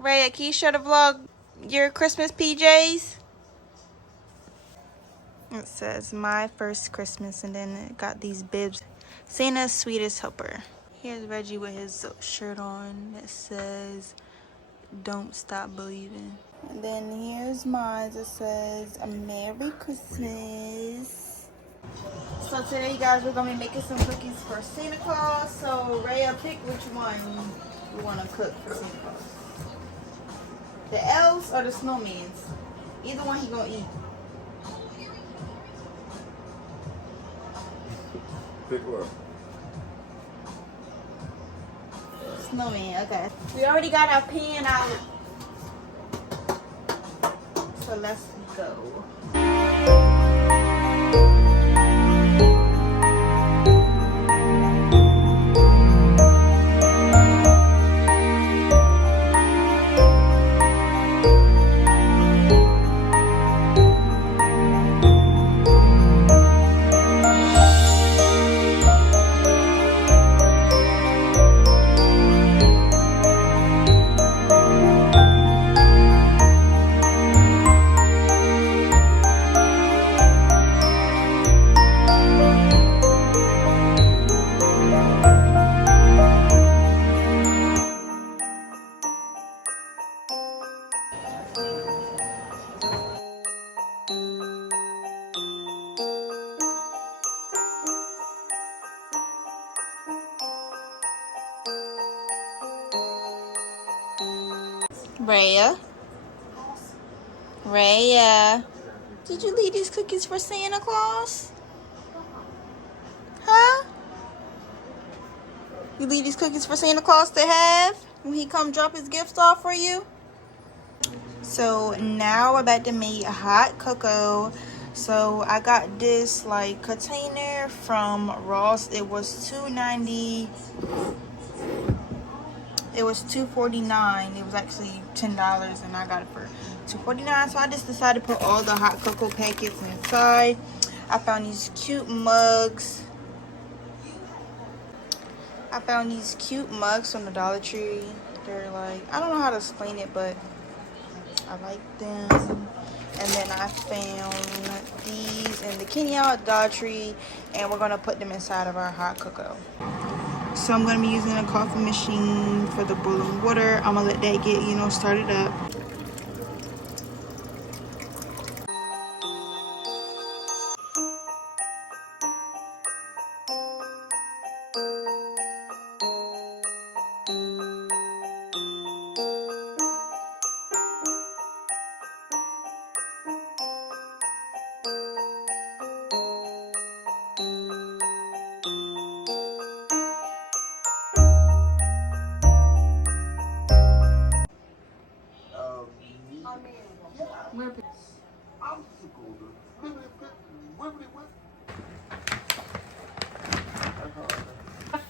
Raya, can you show the vlog your Christmas PJs? It says my first Christmas, and then it got these bibs. Santa's sweetest helper. Here's Reggie with his shirt on that says don't stop believing. And then here's mine that says a Merry Christmas. So today, you guys, we're gonna be making some cookies for Santa Claus. So Raya, pick which one you want to cook for Santa Claus. The elves or the snowmans? Either one he gonna eat. Pick one. Snowman, okay. We already got our pan out. So let's go. Raya. Raya. Did you leave these cookies for Santa Claus? Huh? You leave these cookies for Santa Claus to have when he come drop his gifts off for you? So now we're about to make hot cocoa. So I got this like container from Ross. It was $2.90. It was $2.49. It was actually $10, and I got it for $2.49. So I just decided to put all the hot cocoa packets inside. I found these cute mugs. From the Dollar Tree. They're like, I don't know how to explain it, but I like them. And then I found these in the Kenya at Dollar Tree, and we're gonna put them inside of our hot cocoa. So I'm gonna be using a coffee machine for the boiling water. I'm gonna let that get, started up.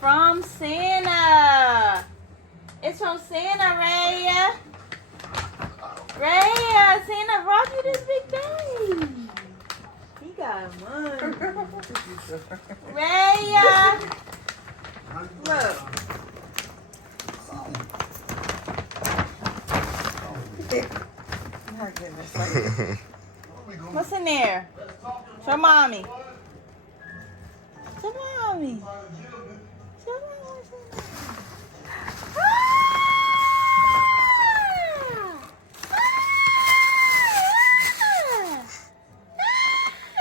From Santa. It's from Santa, Raya. Raya, Santa brought you this big bag. He got money. Raya. Look. My goodness. What's in there? Show mommy. Show mommy. Show mommy what's in there.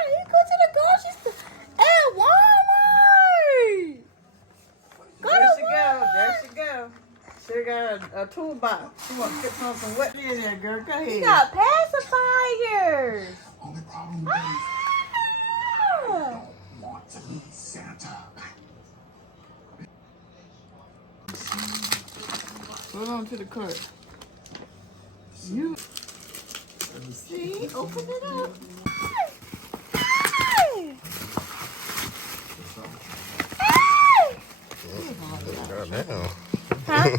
You go to the grocery store at Walmart. There she go. There she go. She got a toolbox. She wants to get some wet in there, girl. Go ahead. You got pacifiers. Only problem is I don't want to be Santa. Hold on to the cart. You see? Open it up. Goddamn. Huh?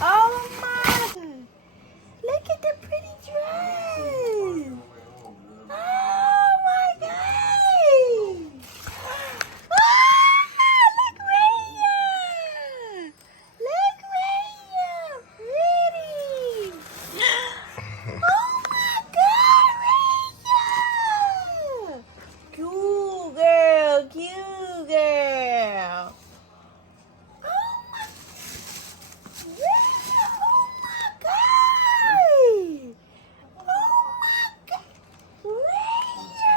Oh my! Look at the pretty dress. Oh my god! Ah, look, Raya! Look, Raya! Pretty! Oh my god, Raya! Cute girl, cute girl. Oh my, Raya! Oh my god! Oh my god, Raya!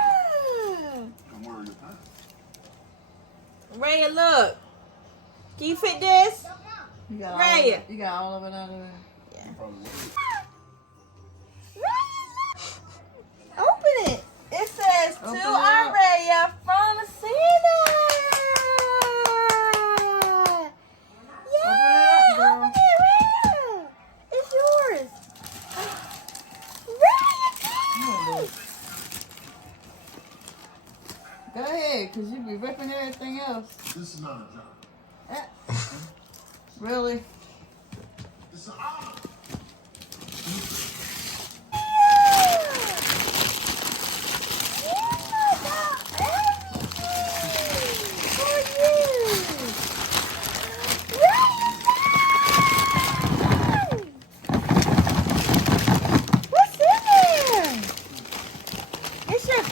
Raya, look. Can you fit this? You got Raya. You got all of it out of there. Yeah. Open it. It says to Open it up. Iraya from Santa. Yeah, girl. open it, Raya. It's yours. Raya, Go ahead, because you be ripping everything else. This is not a job. Eh. Really? It's an honor. What's in there? It's your...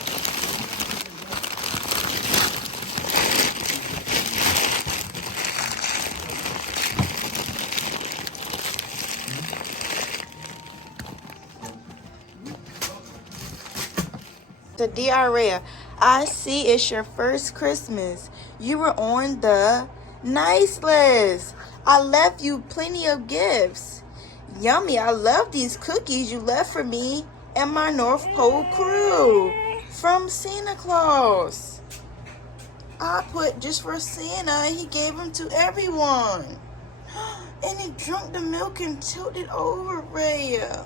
The Iraya, I see it's your first Christmas. You were on the nice list. I left you plenty of gifts. Yummy, I love these cookies you left for me and my North Pole crew from Santa Claus. I put just for Santa, he gave them to everyone. And he drank the milk and tilted over, Raya.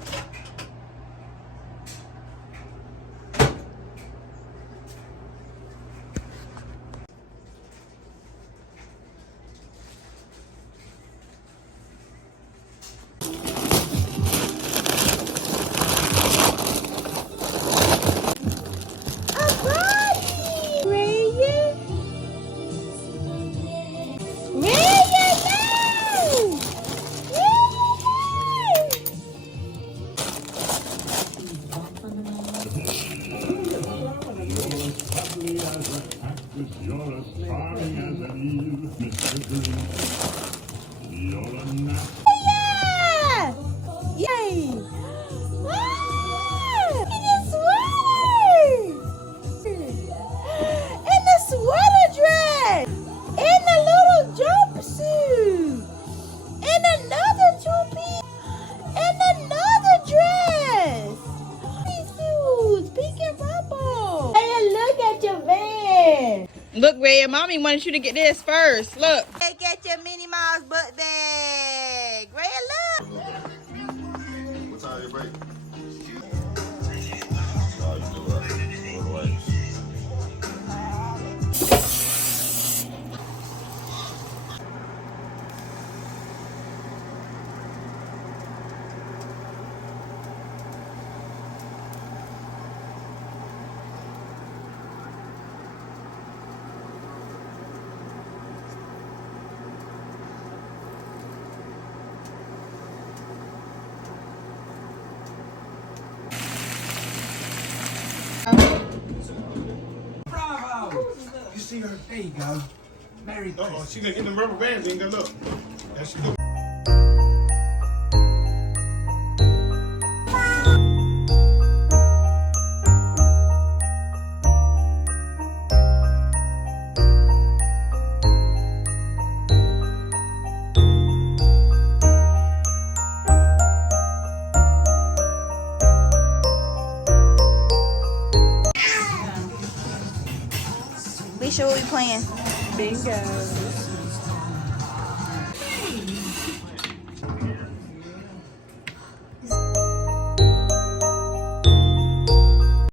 You're as charming as an eel, Mr. Green. You're a nut. Yeah! Yay! Ah! In the sweater! In the sweater dress! In the little jumpsuit! In another two-piece! In another dress! These shoes, pink and purple! Hey, look at your van! Look, Raya, mommy wanted you to get this first. Look. Hey, get your Minnie Mouse butt bag. Raya, look. What time you break? see her. There you go. Merry Christmas. She gonna get them rubber bands. Inga, look. That she look. Leisha, what we playing? Bingo.